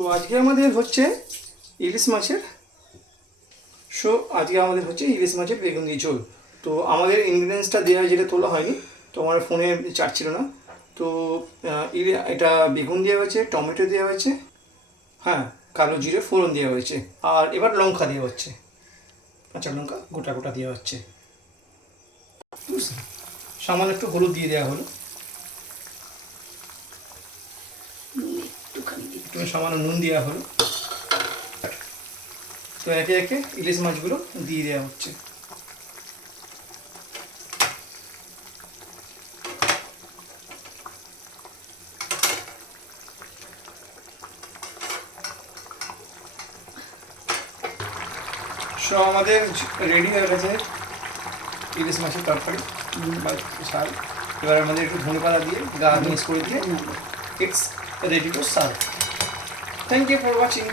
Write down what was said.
তো আজকে আমাদের হচ্ছে ইলিশ মাছের বেগুন দিয়ে ঝোল। তো আমাদের ইনগ্রিডিয়েন্টসটা দেওয়া যেটা তোলা হয়নি, তো আমার ফোনে চার্জ ছিল না। তো এটা বেগুন দেওয়া হয়েছে, টমেটো দেওয়া হয়েছে, হ্যাঁ কালো জিরে ফোড়ন দেওয়া হয়েছে, আর এবার লঙ্কা দেওয়া হচ্ছে, কাঁচা লঙ্কা গোটা গোটা দেওয়া হচ্ছে। সামান্য একটু হলুদ দিয়ে দেওয়া হলো, একটু সামান্য নুন দেওয়া হলো। তো একে একে ইলিশ মাছগুলো দিয়ে দেওয়া হচ্ছে। সো আমাদের রেডি হয়ে গেছে ইলিশ মাছের তরকারি বা শাক। এবার আমাদের একটু ধনেপাতা দিয়ে গার্নিশ করে দিয়ে it's ready to serve. Thank you for watching.